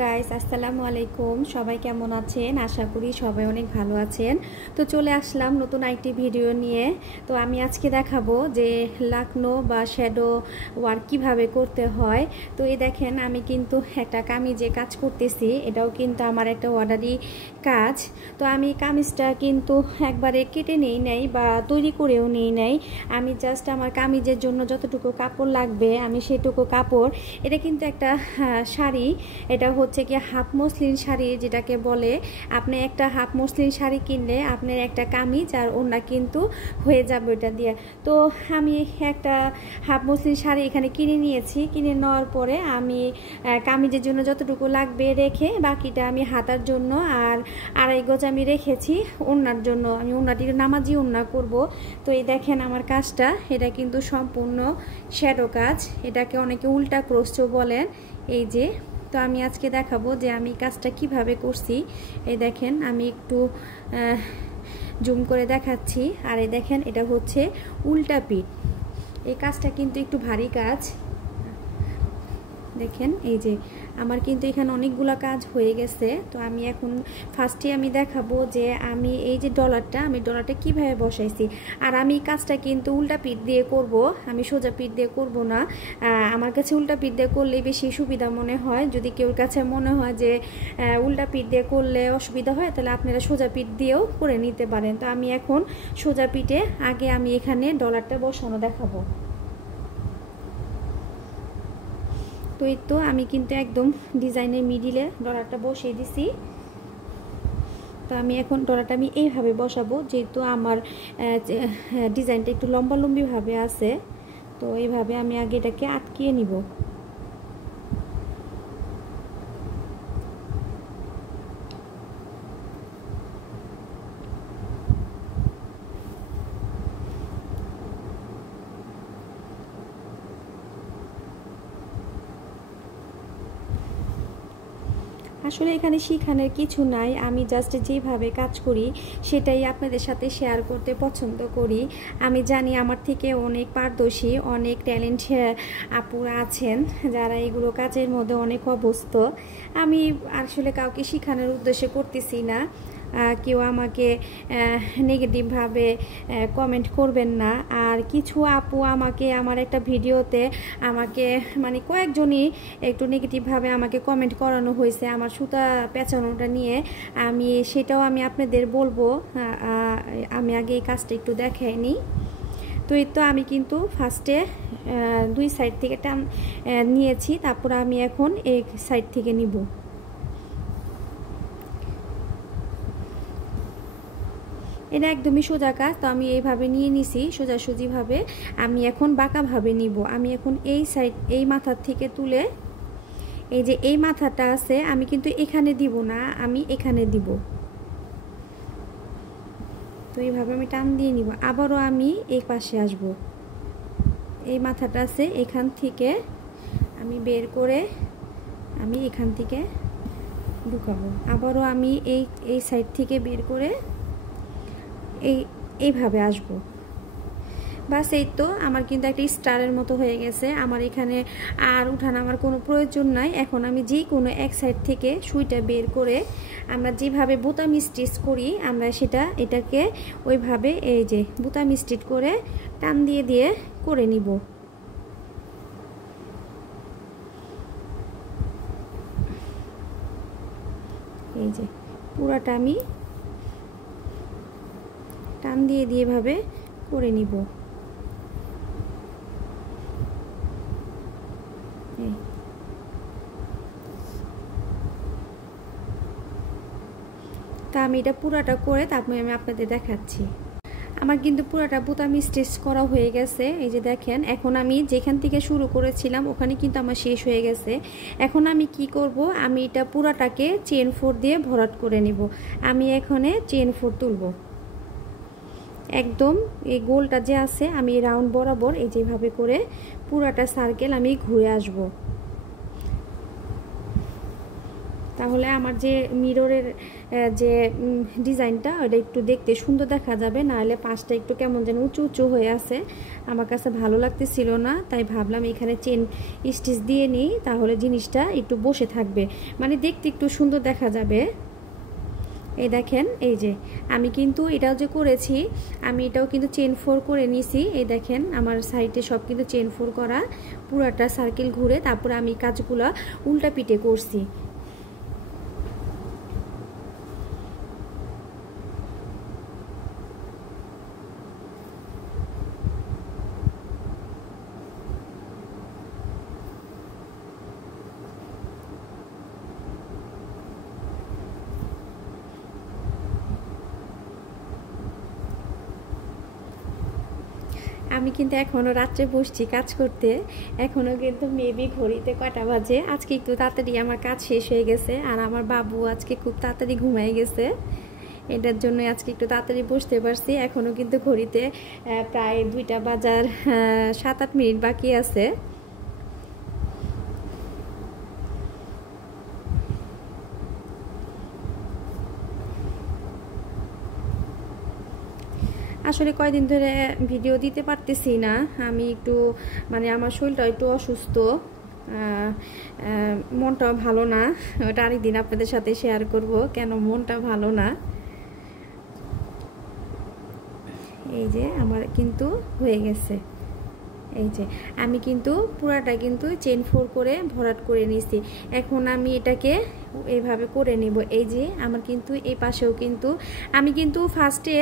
Guys, আসসালামু আলাইকুম। সবাই কেমন আছেন? আশা করি সবাই অনেক ভালো আছেন। তো চলে আসলাম নতুন একটি ভিডিও নিয়ে। তো আমি আজকে দেখাবো যে লাকনো বা শ্যাডো ওয়ার্ক কিভাবে করতে হয়। তো এই দেখেন, আমি কিন্তু একটা কামিজে কাজ করতেছি। এটাও কিন্তু আমার একটা অর্ডারি কাজ। তো আমি কামিজটা কিন্তু একবারে কেটে নেই নাই বা তৈরি করেও নেই নাই। আমি জাস্ট আমার কামিজের জন্য যতটুকু কাপড় লাগবে আমি সেটুকু কাপড়, এটা কিন্তু একটা শাড়ি, এটা হচ্ছে কি হাফ মসলিন শাড়ি যেটাকে বলে। আপনি একটা হাফ মসলিন শাড়ি কিনলে আপনার একটা কামিজ আর ওড়না কিন্তু হয়ে যাবে ওটা দিয়ে। তো আমি একটা হাফ মসলিন শাড়ি এখানে কিনে নিয়েছি। কিনে নেওয়ার পরে আমি কামিজের জন্য যতটুকু লাগবে রেখে বাকিটা আমি হাতার জন্য আর আড়াই গজ আমি রেখেছি ওড়নার জন্য। আমি ওড়নাটির নামাজি ওড়না করব। তো এই দেখেন আমার কাজটা, এটা কিন্তু সম্পূর্ণ শ্যাডো কাজ। এটাকে অনেকে উল্টা ক্রোশও বলেন। এই যে, তো আমি আজকে দেখাবো যে আমি কাজটা কিভাবে করছি। এই দেখেন, আমি একটু জুম করে দেখাচ্ছি। আর এই দেখেন, এটা হচ্ছে উল্টা পিঠ। এই কাজটা কিন্তু একটু ভারী কাজ। দেখেন, এই যে আমার কিন্তু এখানে অনেকগুলা কাজ হয়ে গেছে। তো আমি এখন ফার্স্টে আমি দেখাবো যে আমি এই যে আমি ডলারটা কিভাবে বসাইছি। আর আমি কাজটা কিন্তু উল্টা পিঠ দিয়ে করব, আমি সোজা পিঠ দিয়ে করব না। আমার কাছে উল্টা পিঠ দিয়ে করলে বেশি সুবিধা মনে হয়। যদি কেউর কাছে মনে হয় যে উল্টা পিঠ দিয়ে করলে অসুবিধা হয়, তাহলে আপনারা সোজা পিঠ দিয়েও করে নিতে পারেন। তো আমি এখন সোজা পিঠে আগে আমি এখানে ডলারটা বসানো দেখাবো। তো এই তো আমি কিন্তু একদম ডিজাইনের মিডিলে ডলারটা বসিয়ে দিছি। তো আমি এখন ডলারটা আমি এইভাবে বসাবো, যেহেতু আমার ডিজাইনটা একটু লম্বালম্বিভাবে আছে। তো এইভাবে আমি আগে এটাকে আটকিয়ে নিব। আসলে এখানে শিখানোর কিছু নাই, আমি জাস্ট যেভাবে কাজ করি সেটাই আপনাদের সাথে শেয়ার করতে পছন্দ করি। আমি জানি আমার থেকে অনেক পারদর্শী, অনেক ট্যালেন্ট আপুরা আছেন যারা এগুলো কাজের মধ্যে অনেক অভ্যস্ত। আমি আসলে কাউকে শিখানোর উদ্দেশ্যে করতেছি না। কেউ আমাকে নেগেটিভভাবে কমেন্ট করবেন না। আর কিছু আপু আমাকে আমার একটা ভিডিওতে আমাকে মানে কয়েকজনই একটু নেগেটিভভাবে আমাকে কমেন্ট করানো হয়েছে আমার সুতা পেঁচানোটা নিয়ে। সেটাও আমি আপনাদের বলবো। আমি আগে এই কাজটা একটু দেখাই নিই। তো এই তো আমি কিন্তু ফার্স্টে দুই সাইড থেকে টান নিয়েছি, তারপর আমি এখন এই সাইড থেকে নিব। এটা একদমই সোজা কাজ। তো আমি এইভাবে নিয়ে নিছি সোজাসুজিভাবে। আমি এখন বাঁকাভাবে নিব। আমি এখন এই সাইড, এই মাথার থেকে তুলে, এই যে এই মাথাটা আছে আমি কিন্তু এখানে দিব না, আমি এখানে দিব। তো এইভাবে আমি টান দিয়ে নিব। আবারও আমি এই পাশে আসব। এই মাথাটা আছে, এখান থেকে আমি বের করে আমি এখান থেকে ঢুকাবো। আবারও আমি এই সাইড থেকে বের করে এইভাবে আসবো। বাস, এই তো আমার কিন্তু একটা স্টারের মতো হয়ে গেছে। আমার এখানে আর উঠানো আমার কোনো প্রয়োজন নাই। এখন আমি যে কোনো এক সাইড থেকে সুইটা বের করে আমরা যেভাবে বোতামি স্টিচ করি আমরা এটাকে ওইভাবে এই যে বোতামি স্টিচ করে টান দিয়ে দিয়ে করে নিব। এই যে পুরাটা আমি টান দিয়ে দিয়ে ভাবে করে নিব। তা আমি এটা পুরাটা করে তারপরে আমি আপনাদের দেখাচ্ছি। আমার কিন্তু পুরাটা বোতামি স্টিচ করা হয়ে গেছে। এই যে দেখেন, এখন আমি যেখান থেকে শুরু করেছিলাম ওখানে কিন্তু আমার শেষ হয়ে গেছে। এখন আমি কি করব, আমি এটা পুরাটাকে চেন 4 দিয়ে ভরাট করে নিব। আমি এখানে চেন 4 তুলব। একদম এই গোলটা যে আছে আমি রাউন্ড বরাবর এই যেভাবে করে পুরাটা সার্কেল আমি ঘুরে আসব। তা তাহলে আমার যে মিররের যে ডিজাইনটা ওটা একটু দেখতে সুন্দর দেখা যাবে, নাহলে পাশটা একটু কেমন যেন উঁচু উঁচু হয়ে আছে, আমার কাছে ভালো লাগতেছিল না। তাই ভাবলাম এখানে চেন স্টিচ দিয়ে নিই, তাহলে জিনিসটা একটু বসে থাকবে, মানে দেখতে একটু সুন্দর দেখা যাবে। এই দেখেন, এই যে আমি কিন্তু এটাও যে করেছি, আমি এটাও কিন্তু চেন 4 করে নিছি। এই দেখেন আমার সাইডে সব কিন্তু চেন 4 করা, পুরাটা সার্কেল ঘুরে তারপরে আমি কাজগুলো উল্টা পিঠে করছি। আমি কিন্তু এখনও রাত্রে বসছি কাজ করতে, এখনও কিন্তু মেবি ঘড়িতে কটা বাজে। আজকে একটু তাড়াতাড়ি আমার কাজ শেষ হয়ে গেছে, আর আমার বাবু আজকে খুব তাড়াতাড়ি ঘুমাই গেছে, এটার জন্য আজকে একটু তাড়াতাড়ি বসতে পারছি। এখনও কিন্তু ঘড়িতে প্রায় 2টা বাজার 7-8 মিনিট বাকি আছে। আসলে কয়দিন ধরে ভিডিও দিতে পারতেছি না, আমি একটু মানে আমার শরীরটা একটু অসুস্থ, মনটাও ভালো না। ওটা আরেকদিন আপনাদের সাথে শেয়ার করব কেন মনটা ভালো না। এই যে আমার কিন্তু হয়ে গেছে, এই যে আমি কিন্তু পুরাটা কিন্তু চেন 4 করে ভরাট করে নিছি। এখন আমি এটাকে এইভাবে করে নিব। এই যে আমার কিন্তু এই পাশেও কিন্তু আমি কিন্তু ফার্স্টে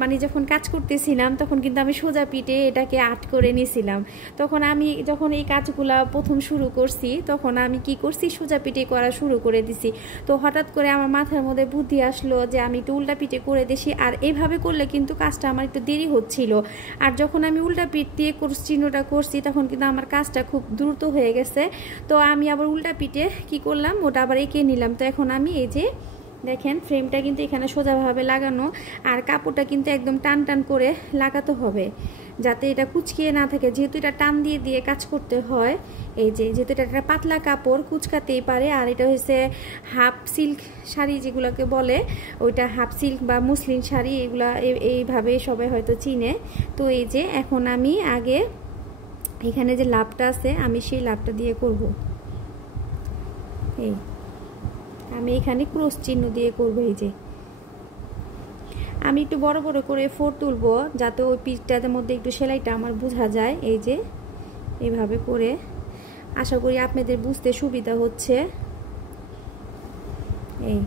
মানে যখন কাজ করতেছিলাম তখন কিন্তু আমি সোজা পিঠে এটাকে আট করে নিয়েছিলাম। তখন আমি যখন এই কাজগুলা প্রথম শুরু করছি তখন আমি কি করছি, সোজা পিঠে করা শুরু করে দিছি। তো হঠাৎ করে আমার মাথার মধ্যে বুদ্ধি আসলো যে আমি একটু উল্টা পিঠে করে দিছি, আর এইভাবে করলে কিন্তু কাজটা আমার একটু দেরি হচ্ছিল। আর যখন আমি উল্টা পিঠ দিয়ে চিহ্নটা করছি তখন কিন্তু আমার কাজটা খুব দ্রুত হয়ে গেছে। তো আমি আবার উল্টা পিঠে কি করলাম, ওটা আবার এঁকে নিলাম। তো এখন আমি এই যে দেখেন ফ্রেমটা কিন্তু এখানে সোজাভাবে লাগানো, আর কাপড়টা কিন্তু একদম টান টান করে লাগাতে হবে যাতে এটা কুচকিয়ে না থাকে, যেহেতু এটা টান দিয়ে দিয়ে কাজ করতে হয়। এই যে যেহেতু এটা একটা পাতলা কাপড় কুচকাতেই পারে, আর এটা হচ্ছে হাফ সিল্ক শাড়ি যেগুলোকে বলে, ওইটা হাফ সিল্ক বা মুসলিন শাড়ি, এগুলা এইভাবে সবাই হয়তো চিনে। তো এই যে এখন আমি আগে এখানে যে লাভটা আছে আমি সেই লাভটা দিয়ে করব। এই আমি এখানে ক্রস চিহ্ন দিয়ে করব। এই যে আমি একটু বড় বড় করে 4 তুলব যাতে ওই পিসটার মধ্যে একটু সেলাইটা আমার বোঝা যায়। এই যে এইভাবে করে আশা করি আপনাদের বুঝতে সুবিধা হচ্ছে। এই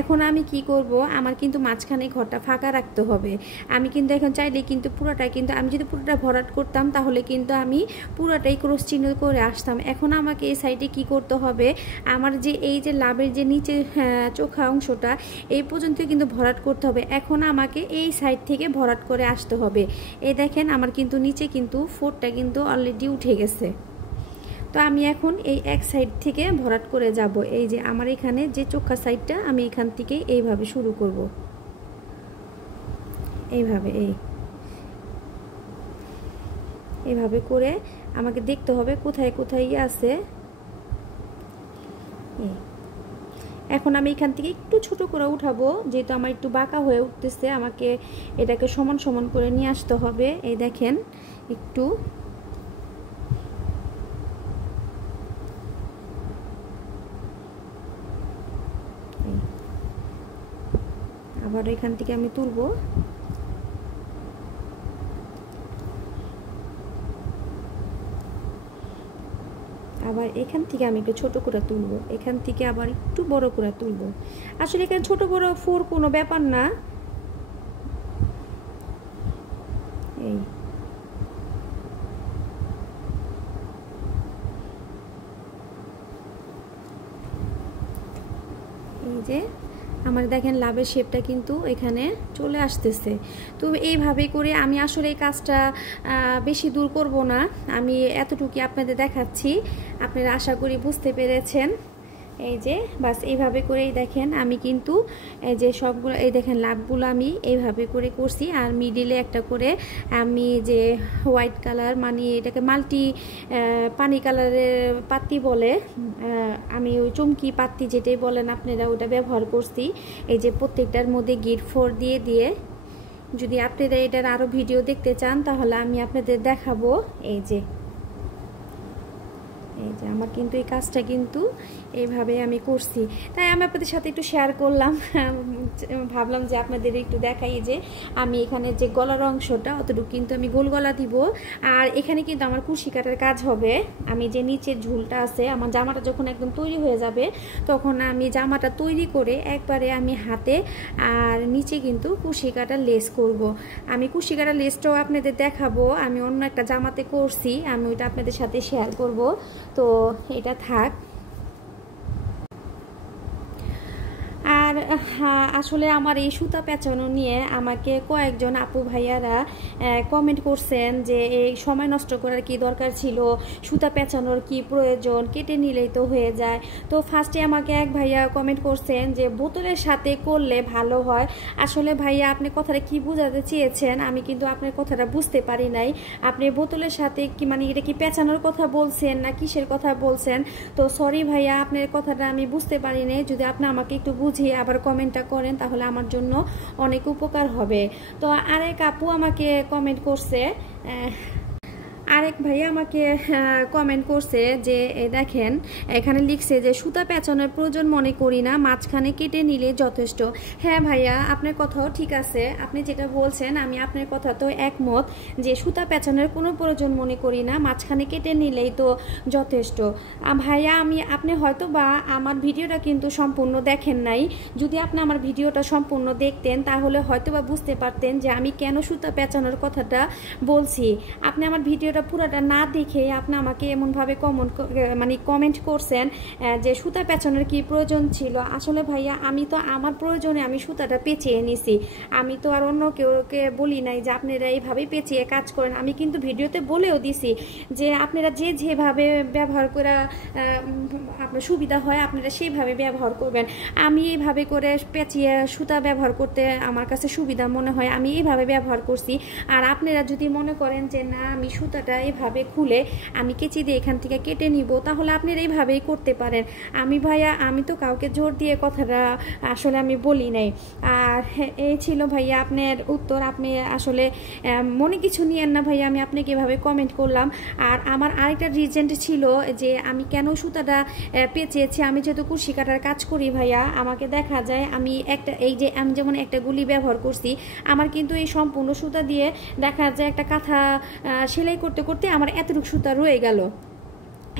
এখন আমি কি করব, আমার কিন্তু মাঝখানে ঘরটা ফাঁকা রাখতে হবে। আমি কিন্তু এখন চাইলে কিন্তু পুরোটাই কিন্তু আমি যদি পুরোটা ভরাট করতাম তাহলে কিন্তু আমি পুরোটাই ক্রস চিহ্ন করে আসতাম। এখন আমাকে এই সাইডে কি করতে হবে, আমার যে এই যে লাভের যে নিচে চোখা অংশটা এই পর্যন্ত কিন্তু ভরাট করতে হবে। এখন আমাকে এই সাইড থেকে ভরাট করে আসতে হবে। এই দেখেন আমার কিন্তু নিচে কিন্তু 4টা কিন্তু অলরেডি উঠে গেছে। তো আমি এখন এই এক সাইড থেকে ভরাট করে যাব। এই যে আমার এখানে যে চোখা সাইডটা আমি এখান থেকে এইভাবে শুরু করব, এইভাবে এইভাবে করে আমাকে দেখতে হবে কোথায় কোথায় আছে। এখন আমি এখান থেকে একটু ছোট করে উঠাবো, যেহেতু আমার একটু বাঁকা হয়ে উঠতেছে, আমাকে এটাকে সমান সমান করে নিয়ে আসতে হবে। এই দেখেন একটু আবার এখান থেকে আমি তুলব। আবার এখান থেকে আমি একটু ছোট করে তুলব, এখান থেকে আবার একটু বড় করে তুলব। আসলে এখানে ছোট বড় 4 কোনো ব্যাপার না। এই যে আমার দেখেন লাভের শেপটা কিন্তু এখানে চলে আসতেছে। তো এইভাবে করে আমি আসলে এই কাজটা বেশি দূর করব না, আমি এতটুকুই আপনাদের দেখাচ্ছি। আপনারা আশা করি বুঝতে পেরেছেন। এই যে বাস এইভাবে করেই দেখেন আমি কিন্তু এই যে সবগুলো এই দেখেন লাভগুলো আমি এইভাবে করে করছি। আর মিডিলে একটা করে আমি যে হোয়াইট কালার মানে এটাকে মাল্টি পানি কালারের পাত্তি বলে, আমি ওই চুমকি পাত্তি যেটাই বলেন আপনারা ওটা ব্যবহার করছি। এই যে প্রত্যেকটার মধ্যে গিট 4 দিয়ে দিয়ে, যদি আপনারা এটার আরও ভিডিও দেখতে চান তাহলে আমি আপনাদের দেখাবো। এই যে আমার কিন্তু এই কাজটা কিন্তু এইভাবে আমি করছি, তাই আমি আপনাদের সাথে একটু শেয়ার করলাম। ভাবলাম যে আপনাদের একটু দেখাই যে আমি এখানে যে গলার অংশটা অতটুকু কিন্তু আমি গোল গলা দিব। আর এখানে কিন্তু আমার কুশি কাটার কাজ হবে। আমি যে নিচের ঝুলটা আছে, আমার জামাটা যখন একদম তৈরি হয়ে যাবে তখন আমি জামাটা তৈরি করে একবারে আমি হাতে আর নিচে কিন্তু কুশি কাটার লেস করব। আমি কুশি কাটার লেসটাও আপনাদের দেখাবো, আমি অন্য একটা জামাতে করছি, আমি ওইটা আপনাদের সাথে শেয়ার করব। তো এটা থাক। আর আসলে আমার এই সুতা পেঁচানো নিয়ে আমাকে কয়েকজন আপু ভাইয়ারা কমেন্ট করছেন যে এই সময় নষ্ট করার কি দরকার ছিল, সুতা পেঁচানোর কি প্রয়োজন, কেটে নিলেই তো হয়ে যায়। তো ফার্স্টে আমাকে এক ভাইয়া কমেন্ট করছেন যে বোতলের সাথে করলে ভালো হয়। আসলে ভাইয়া আপনি কথাটা কি বোঝাতে চেয়েছেন আমি কিন্তু আপনার কথাটা বুঝতে পারি নাই। আপনি বোতলের সাথে কি মানে এটা কি পেঁচানোর কথা বলছেন না কিসের কথা বলছেন? তো সরি ভাইয়া, আপনার কথাটা আমি বুঝতে পারি নাই। যদি আপনি আমাকে একটু বুঝিয়ে আবার কমেন্টটা করেন তাহলে আমার জন্য অনেক উপকার হবে। তো আরেক আপু আমাকে কমেন্ট করছে, আরেক ভাইয়া আমাকে কমেন্ট করছে যে দেখেন এখানে লিখছে যে সুতা পেঁচানোর প্রয়োজন মনে করি না, মাঝখানে কেটে নিলে যথেষ্ট। হ্যাঁ ভাইয়া, আপনার কথাও ঠিক আছে, আপনি যেটা বলছেন আমি আপনার কথা তো একমত যে সুতা পেঁচানোর কোনো প্রয়োজন মনে করি না, মাঝখানে কেটে নিলেই তো যথেষ্ট। ভাইয়া আপনি হয়তো বা আমার ভিডিওটা কিন্তু সম্পূর্ণ দেখেন নাই। যদি আপনি আমার ভিডিওটা সম্পূর্ণ দেখতেন তাহলে হয়তো বা বুঝতে পারতেন যে আমি কেন সুতা পেঁচানোর কথাটা বলছি। আপনি আমার ভিডিওটা পুরোটা না দেখে আপনি আমাকে এমনভাবে কমেন্ট করছেন যে সুতা পেঁচানোর কি প্রয়োজন ছিল। আসলে ভাইয়া আমি তো আমার প্রয়োজনে আমি সুতাটা পেঁচিয়ে নিছি, আমি তো আর অন্য কেউকে বলি নাই যে আপনারা এইভাবেই পেঁচিয়ে কাজ করেন। আমি কিন্তু ভিডিওতে বলেও দিছি যে আপনারা যেভাবে ব্যবহার করে আপনার সুবিধা হয় আপনারা সেইভাবে ব্যবহার করবেন। আমি এইভাবে করে পেঁচিয়ে সুতা ব্যবহার করতে আমার কাছে সুবিধা মনে হয়, আমি এইভাবে ব্যবহার করছি। আর আপনারা যদি মনে করেন যে না আমি সুতাটা এইভাবে খুলে আমি কেচি দিয়ে এখান থেকে কেটে নিব তাহলে আপনারা এইভাবেই করতে পারেন। আমি ভাইয়া আমি তো কাউকে জোর দিয়ে কথাটা আসলে আমি বলি নাই। আর এই ছিল ভাইয়া আপনার উত্তর। আপনি আসলে মনে কিছু নিয়েন না ভাইয়া, আমি আপনাকে এভাবে কমেন্ট করলাম। আর আমার আরেকটা রিজেন্ট ছিল যে আমি কেন সুতাটা পেঁচিয়েছি, আমি যেহেতু কুশি কাটার কাজ করি ভাইয়া, আমাকে দেখা যায় আমি আমি যেমন একটা গুলি ব্যবহার করছি, আমার কিন্তু এই সম্পূর্ণ সুতা দিয়ে দেখা যায় একটা কাঁথা সেলাই করতে করতে আমার এতটুকু সুতা রয়ে গেল।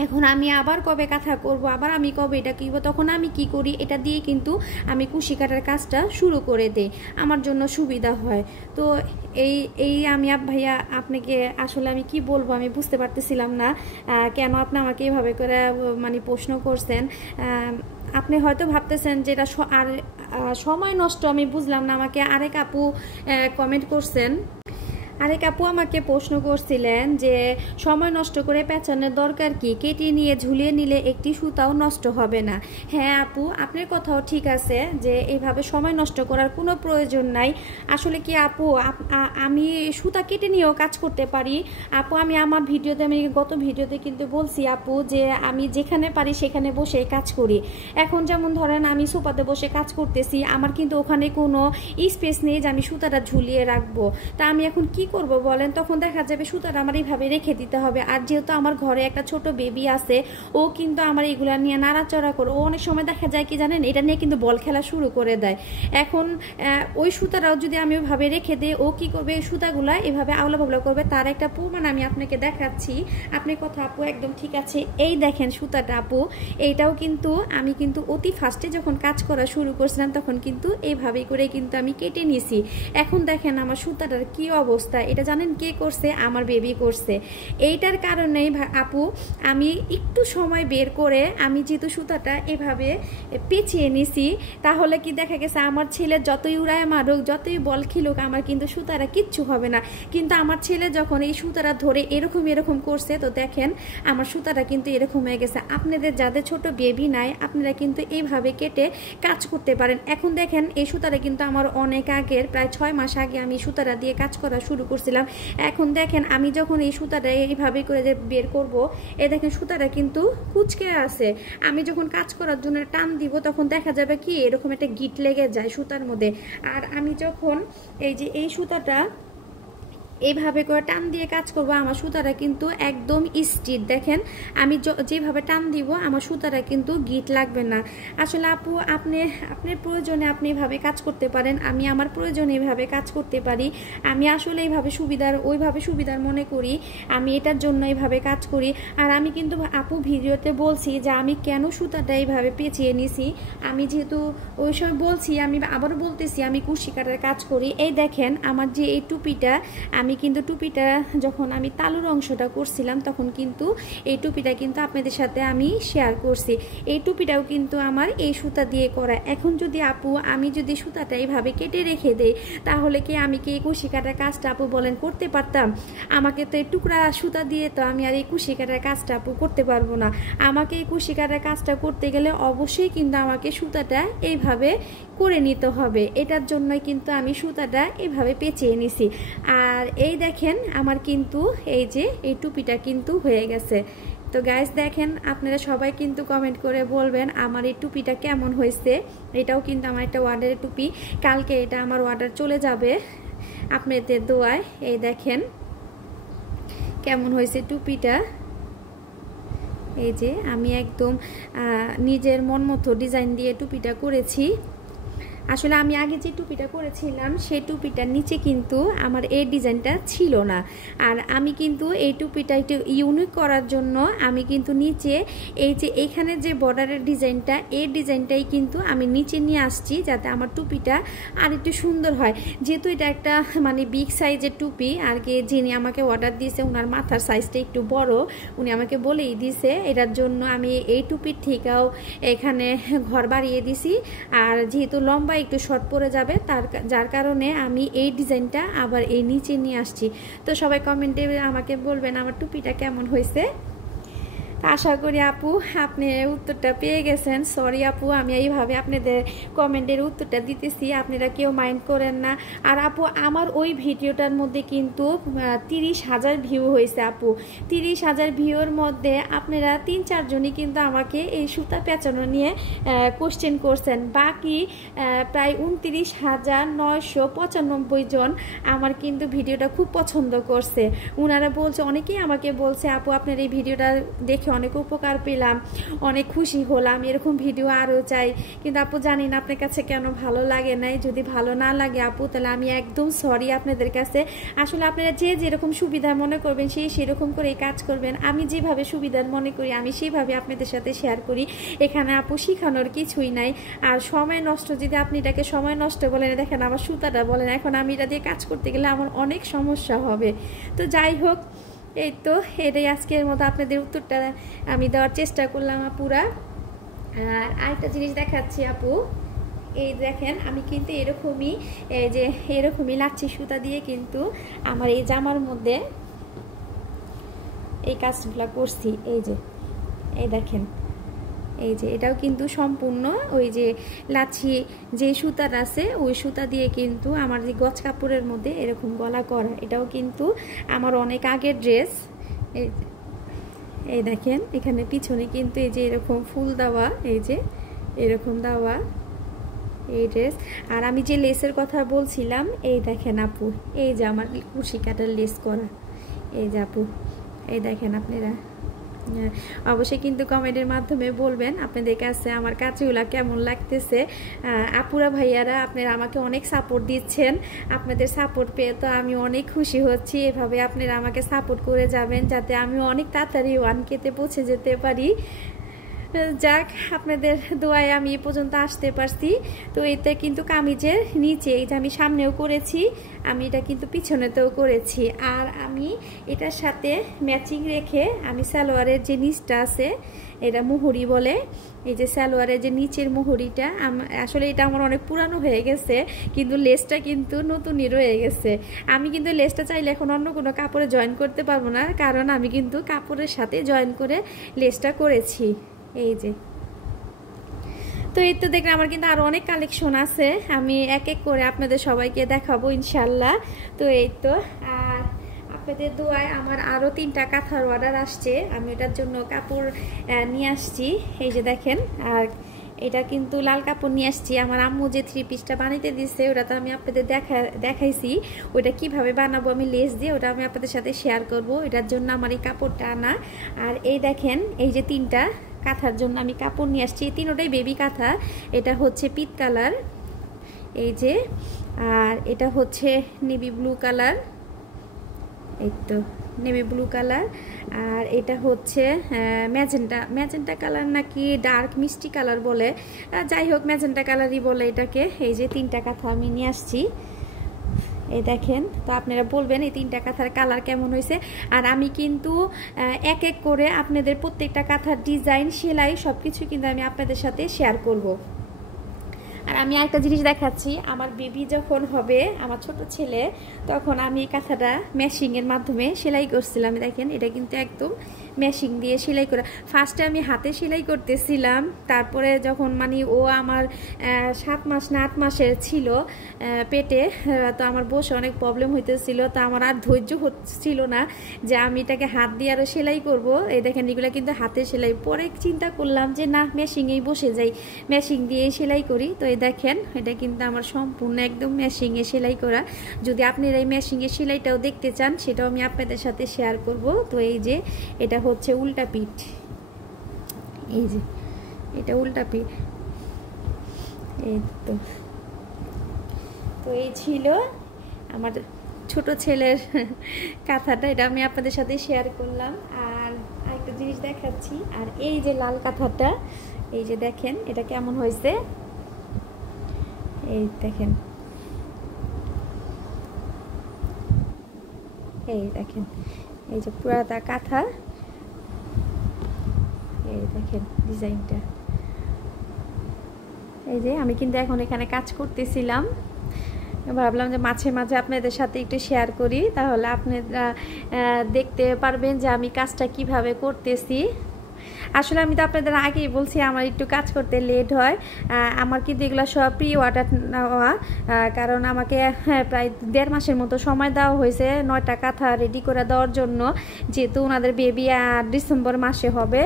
এখন আমি আবার কবে কাঁথা করব, আবার আমি কবে এটা কিনবো, তখন আমি কি করি এটা দিয়ে কিন্তু আমি কুশি কাটার কাজটা শুরু করে দেই, আমার জন্য সুবিধা হয়। তো এই আমি ভাইয়া আপনাকে আসলে আমি কি বলবো আমি বুঝতে পারতেছিলাম না কেন আপনি আমাকে এভাবে করে মানে প্রশ্ন করছেন। আপনি হয়তো ভাবতেছেন যে এটা আর সময় নষ্ট, আমি বুঝলাম না। আমাকে আরেক আপু কমেন্ট করছেন, আরেক আপু আমাকে প্রশ্ন করছিলেন যে সময় নষ্ট করে পেঁচানোর দরকার কি, কেটে নিয়ে ঝুলিয়ে নিলে একটি সুতাও নষ্ট হবে না। হ্যাঁ আপু, আপনার কথাও ঠিক আছে যে এইভাবে সময় নষ্ট করার কোনো প্রয়োজন নাই। আসলে কি আপু আমি সুতা কেটে নিয়েও কাজ করতে পারি আপু। আমি আমার ভিডিওতে আমি গত ভিডিওতে কিন্তু বলছি আপু যে আমি যেখানে পারি সেখানে বসে কাজ করি। এখন যেমন ধরেন আমি সোফাতে বসে কাজ করতেছি, আমার কিন্তু ওখানে কোনো স্পেস নেই যে আমি সুতাটা ঝুলিয়ে রাখবো। তা আমি এখন কি করব বলেন? তখন দেখা যাবে সুতাটা আমার এইভাবে রেখে দিতে হবে। আর যেহেতু আমার ঘরে একটা ছোট বেবি আছে, ও কিন্তু আমার এগুলা নিয়ে নাড়াচড়া করে, ও অনেক সময় দেখা যায় কি জানেন এটা নিয়ে কিন্তু বল খেলা শুরু করে দেয়। এখন ওই সুতাটাও যদি আমি ওইভাবে রেখে দিই, ও কি করবে সুতাগুলা এভাবে আওলা বাবলা করবে। তার একটা প্রমাণ আমি আপনাকে দেখাচ্ছি। আপনার কথা আপু একদম ঠিক আছে। এই দেখেন সুতাটা আপু, এইটাও কিন্তু আমি কিন্তু অতি ফার্স্টে যখন কাজ করা শুরু করছিলাম তখন কিন্তু এইভাবেই করে কিন্তু আমি কেটে নিয়েছি। এখন দেখেন আমার সুতাটার কি অবস্থা। অবস্থা, এটা জানেন কে করছে? আমার বেবি করছে। এইটার কারণেই আপু আমি একটু সময় বের করে আমি যেহেতু সুতাটা এভাবে পেঁচিয়ে নিছি, তাহলে কি দেখা গেছে আমার ছেলে যতই উড়ায় মারুক, যতই বল খিলুক, আমার কিন্তু সুতারা কিচ্ছু হবে না। কিন্তু আমার ছেলে যখন এই সুতারা ধরে এরকম করছে, তো দেখেন আমার সুতাটা কিন্তু এরকম হয়ে গেছে। আপনাদের যাদের ছোট বেবি নাই, আপনারা কিন্তু এইভাবে কেটে কাজ করতে পারেন। এখন দেখেন এই সুতাটা কিন্তু আমার অনেক আগের, প্রায় 6 মাস আগে আমি সুতাটা দিয়ে কাজ করা শুরু করছিলাম। এখন দেখেন আমি যখন এই সুতাটা এইভাবে করে যে বের করব, এই দেখেন সুতাটা কিন্তু কুচকে আছে। আমি যখন কাজ করার জন্য টান দিব, তখন দেখা যাবে কি এরকম একটা গিট লেগে যায় সুতার মধ্যে। আর আমি যখন এই যে এই সুতাটা এইভাবে করে টান দিয়ে কাজ করব, আমার সুতাটা কিন্তু একদম স্ট্রেট। দেখেন আমি যেভাবে টান দিব, আমার সুতাটা কিন্তু গিট লাগবে না। আসলে আপু আপনার প্রয়োজনে আপনি এভাবে কাজ করতে পারেন, আমি আমার প্রয়োজনে এইভাবে কাজ করতে পারি। আমি আসলে এইভাবে ওইভাবে সুবিধার মনে করি, আমি এটার জন্য এইভাবে কাজ করি। আর আমি কিন্তু আপু ভিডিওতে বলছি যে আমি কেন সুতাটা এইভাবে পেঁচিয়ে নিছি। আমি যেহেতু ওই সময় বলছি, আমি আবারও বলতেছি, আমি কুশি কাটার কাজ করি। এই দেখেন আমার যে এই টুপিটা, আমি কিন্তু টুপিটা যখন আমি তালুর অংশটা করছিলাম, তখন কিন্তু এই টুপিটা কিন্তু আপনাদের সাথে আমি শেয়ার করছি। এই টুপিটাও কিন্তু আমার এই সুতা দিয়ে করা। এখন যদি আপু আমি যদি সুতাটা এইভাবে কেটে রেখে দেই, তাহলে কি আমি কি এই কুশি কাটার কাজটা আপু বলেন করতে পারতাম? আমাকে তো এই টুকরা সুতা দিয়ে তো আমি আর এই কুশি কাটার কাজটা আপু করতে পারবো না। আমাকে এই কুশি কাটার কাজটা করতে গেলে অবশ্যই কিন্তু আমাকে সুতাটা এইভাবে করে নিতে হবে। এটার জন্যই কিন্তু আমি সুতাটা এভাবে পেঁচিয়ে নিছি। আর এই দেখেন আমার কিন্তু এই যে এই টুপিটা কিন্তু হয়ে গেছে। তো গাইস দেখেন আপনারা সবাই কিন্তু কমেন্ট করে বলবেন আমার এই টুপিটা কেমন হয়েছে। এটাও কিন্তু আমার একটা অর্ডারের টুপি, কালকে এটা আমার অর্ডার চলে যাবে আপনাদের দোয়ায়। এই দেখেন কেমন হয়েছে টুপিটা। এই যে আমি একদম নিজের মন মতো ডিজাইন দিয়ে টুপিটা করেছি। আসলে আমি আগে যে টুপিটা করেছিলাম, সেই টুপিটার নিচে কিন্তু আমার এই ডিজাইনটা ছিল না। আর আমি কিন্তু এই টুপিটা একটু ইউনিক করার জন্য আমি কিন্তু নিচে এই যে এখানে যে বর্ডারের ডিজাইনটা, এই ডিজাইনটাই কিন্তু আমি নিচে নিয়ে আসছি, যাতে আমার টুপিটা আর একটু সুন্দর হয়। যেহেতু এটা একটা মানে বিগ সাইজের টুপি, আর কি যিনি আমাকে অর্ডার দিয়েছে ওনার মাথার সাইজটা একটু বড়, উনি আমাকে বলেই দিয়েছে। এটার জন্য আমি এই টুপির থেকেও এখানে ঘর বাড়িয়ে দিছি। আর যেহেতু লম্বা একটু শর্ট পরে যাবে, যার কারণে আমি এই ডিজাইনটা আবার এই নিচে নিয়ে আসছি। তো সবাই কমেন্টে আমাকে বলবেন আমার টুপিটা কেমন হয়েছে। আশা করি আপু আপনি উত্তরটা পেয়ে গেছেন। সরি আপু আমি এইভাবে আপনাদের কমেন্টের উত্তরটা দিতেছি, আপনারা কেউ মাইন্ড করেন না। আর আপু আমার ওই ভিডিওটার মধ্যে কিন্তু 30,000 ভিউ হয়েছে আপু। 30,000 ভিউর মধ্যে আপনারা 3-4 জনই কিন্তু আমাকে এই সুতা পেঁচানো নিয়ে কোশ্চেন করছেন। বাকি প্রায় 29,995 জন আমার কিন্তু ভিডিওটা খুব পছন্দ করছে। ওনারা বলছে, অনেকেই আমাকে বলছে আপু আপনার এই ভিডিওটা দেখে অনেক উপকার পেলাম, অনেক খুশি হলাম, এরকম ভিডিও আরও চাই। কিন্তু আপু জানি না আপনার কাছে কেন ভালো লাগে নাই। যদি ভালো না লাগে আপু, তাহলে আমি একদম সরি আপনাদের কাছে। আসলে আপনারা যে যেরকম সুবিধা মনে করবেন সেরকম করে কাজ করবেন। আমি যেভাবে সুবিধার মনে করি আমি সেভাবে আপনাদের সাথে শেয়ার করি। এখানে আপু শিখানোর কিছুই নাই। আর সময় নষ্ট, যদি আপনি এটাকে সময় নষ্ট বলেন, দেখেন আমার সুতাটা বলেন, এখন আমি এটা দিয়ে কাজ করতে গেলে আমার অনেক সমস্যা হবে। তো যাই হোক, এই তো এটাই আজকের মতো আপনাদের উত্তরটা আমি দেওয়ার চেষ্টা করলাম আপুরা। আর আরেকটা জিনিস দেখাচ্ছি আপু, এই দেখেন আমি কিন্তু এরকমই এই যে এরকমই লাচ্ছি সুতা দিয়ে কিন্তু আমার এই জামার মধ্যে এই কাজগুলো করছি। এই যে এই দেখেন, এই যে এটাও কিন্তু সম্পূর্ণ ওই যে লাচ্ছি যে সুতার আছে ওই সুতা দিয়ে কিন্তু আমার যে গজ কাপড়ের মধ্যে এরকম গলা করা। এটাও কিন্তু আমার অনেক আগের ড্রেস। এই দেখেন এখানে পিছনে কিন্তু এই যে এরকম ফুল দেওয়া, এই যে এরকম দেওয়া এই ড্রেস। আর আমি যে লেসের কথা বলছিলাম, এই দেখেন আপু, এই যে আমার কুশি কাটার লেস করা, এই যে আপু এই দেখেন আপনারা। অবশ্যই কিন্তু কমেন্টের মাধ্যমে বলবেন আপনাদের কাছে আমার কাজগুলো কেমন লাগতেছে। আপুরা ভাইয়ারা আপনারা আমাকে অনেক সাপোর্ট দিচ্ছেন, আপনাদের সাপোর্ট পেয়ে তো আমি অনেক খুশি হচ্ছি। এভাবে আপনারা আমাকে সাপোর্ট করে যাবেন, যাতে আমি অনেক তাড়াতাড়ি 1K-তে পৌঁছে যেতে পারি। যাক, আপনাদের দোয়ায় আমি এ পর্যন্ত আসতে পারছি। তো এটা কিন্তু কামিজের নিচে, এটা আমি সামনেও করেছি, আমি এটা কিন্তু পিছনেতেও করেছি। আর আমি এটার সাথে ম্যাচিং রেখে আমি সালোয়ারের যে নিচটা আছে, এটা মুহুরি বলে, এই যে সালোয়ারের যে নিচের মুহুরিটা, আসলে এটা আমার অনেক পুরানো হয়ে গেছে, কিন্তু লেসটা কিন্তু নতুনই রয়ে গেছে। আমি কিন্তু লেসটা চাইলে এখন অন্য কোনো কাপড়ে জয়েন করতে পারবো না, কারণ আমি কিন্তু কাপড়ের সাথে জয়েন করে লেসটা করেছি। এই যে, তো এই তো দেখলাম আমার কিন্তু আরও অনেক কালেকশন আছে, আমি এক এক করে আপনাদের সবাইকে দেখাবো ইনশাল্লাহ। তো এই তো, আর আপনাদের দোয়ায় আমার আরও 3টা কাঁথার অর্ডার আসছে, আমি এটার জন্য কাপড় নিয়ে আসছি। এই যে দেখেন, আর এটা কিন্তু লাল কাপড় নিয়ে আসছি। আমার আম্মু যে 3 পিসটা বানাইতে দিচ্ছে, ওটা তো আমি আপনাদের দেখাইছি, ওইটা কিভাবে বানাবো আমি লেস দিয়ে, ওটা আমি আপনাদের সাথে শেয়ার করব। এটার জন্য আমার এই কাপড়টা আনা। আর এই দেখেন, এই যে 3টা কাঁথার জন্য আমি কাপড় নিয়ে আসছি, 3টাই বেবি কাঁথা। এটা হচ্ছে পিট কালার, এই যে, আর এটা হচ্ছে নেভি ব্লু কালার, এই তো নেভি ব্লু কালার, আর এটা হচ্ছে ম্যাজেন্টা কালার নাকি ডার্ক মিষ্টি কালার বলে, যাই হোক ম্যাজেন্টা কালারই বলে এটাকে। এই যে 3টা কাঁথা আমি নিয়ে আসছি, এই দেখেন। তো আপনারা বলবেন এই 3টা কাঁথার কালার কেমন হয়েছে। আর আমি কিন্তু এক এক করে আপনাদের প্রত্যেকটা কাঁথার ডিজাইন, সেলাই সব কিছু কিন্তু আমি আপনাদের সাথে শেয়ার করব। আর আমি আরেকটা জিনিস দেখাচ্ছি, আমার বেবি যখন হবে, আমার ছোট ছেলে, তখন আমি এই কাঁথাটা মেশিংয়ের মাধ্যমে সেলাই করছিলাম। দেখেন, এটা কিন্তু একদম মেশিং দিয়ে সেলাই করা। ফার্স্টে আমি হাতে সেলাই করতেছিলাম, তারপরে যখন মানে ও আমার 7 মাস না 8 মাসের ছিল পেটে, তো আমার বসে অনেক প্রবলেম হইতেছিল, তো আমার আর ধৈর্য হচ্ছিল না যে আমি এটাকে হাত দিয়ে আরও সেলাই করব। এই দেখেন, এগুলো কিন্তু হাতে সেলাই। পরে চিন্তা করলাম যে না, মেশিংয়েই বসে যাই, মেশিং দিয়েই সেলাই করি। তো এই দেখেন, এটা কিন্তু আমার সম্পূর্ণ একদম মেশিংয়ে সেলাই করা। যদি আপনারা এই মেশিংয়ে সেলাইটাও দেখতে চান, সেটাও আমি আপনাদের সাথে শেয়ার করব। তো এই যে, এটা হচ্ছে উল্টা পিঠ, এই যে এটা উল্টা পিঠ। এই তো, তো এই ছিল আমার ছোট ছেলের কাঁথাটা, এটা আমি আপনাদের সাথে শেয়ার করলাম। আর আরেকটা জিনিস দেখাচ্ছি, আর এই যে লাল কাঁথাটা, এই যে দেখেন এটা কেমন হয়েছে, এই দেখেন, এই দেখেন, এই যে পুরাটা কাঁথা, এই দেখেন ডিজাইনটা। এই যে আমি কিন্তু এখন এখানে কাজ করতেছিলাম, ভাবলাম যে মাঝে মাঝে আপনাদের সাথে একটু শেয়ার করি, তাহলে আপনারা দেখতে পারবেন যে আমি কাজটা কিভাবে করতেছি। আসলে আমি তো আপনাদের আগেই বলছি আমার একটু কাজ করতে লেট হয়। আমার কিন্তু এগুলো সব প্রি অর্ডার নেওয়া, কারণ আমাকে প্রায় 1.5 মাসের মতো সময় দেওয়া হয়েছে 9টা কাঁথা রেডি করে দেওয়ার জন্য, যেহেতু ওনাদের বেবি ডিসেম্বর মাসে হবে।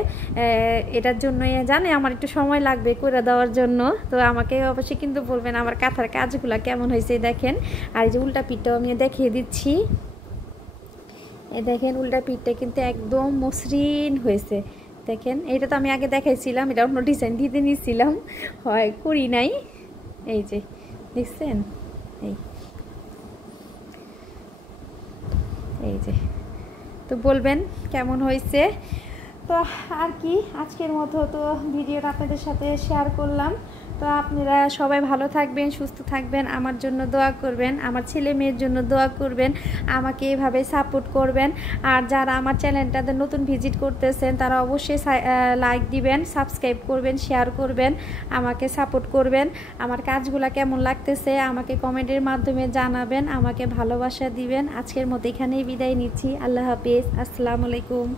এটার জন্য জানে আমার একটু সময় লাগবে করে দেওয়ার জন্য। তো আমাকে অবশ্যই কিন্তু বলবেন আমার কাঁথার কাজগুলো কেমন হয়েছে। দেখেন, আর এই যে উল্টা পিঠটাও আমি দেখিয়ে দিচ্ছি, এই দেখেন উল্টা পিঠটা কিন্তু একদম মসৃণ হয়েছে। দেখেন, এটা তো আমি আগে দেখাইছিলাম, এটা অন্য ডিজাইন দিতে নিয়েছিলাম, হয় করি নাই। এই যে দেখছেন, এই যে, তো বলবেন কেমন হয়েছে। তো আর কি, আজকের মতো তো ভিডিওটা আপনাদের সাথে শেয়ার করলাম। তো আপনারা সবাই ভালো থাকবেন, সুস্থ থাকবেন, আমার জন্য দোয়া করবেন, আমার ছেলে মেয়ের জন্য দোয়া করবেন, আমাকে এভাবে সাপোর্ট করবেন। আর যারা আমার চ্যানেলটাতে নতুন ভিজিট করতেছেন, তারা অবশ্যই লাইক দিবেন, সাবস্ক্রাইব করবেন, শেয়ার করবেন, আমাকে সাপোর্ট করবেন। আমার কাজগুলো কেমন লাগতেছে আমাকে কমেন্টের মাধ্যমে জানাবেন, আমাকে ভালোবাসা দিবেন। আজকের মতো এখানেই বিদায় নিচ্ছি। আল্লাহ হাফেজ, আসসালামু আলাইকুম।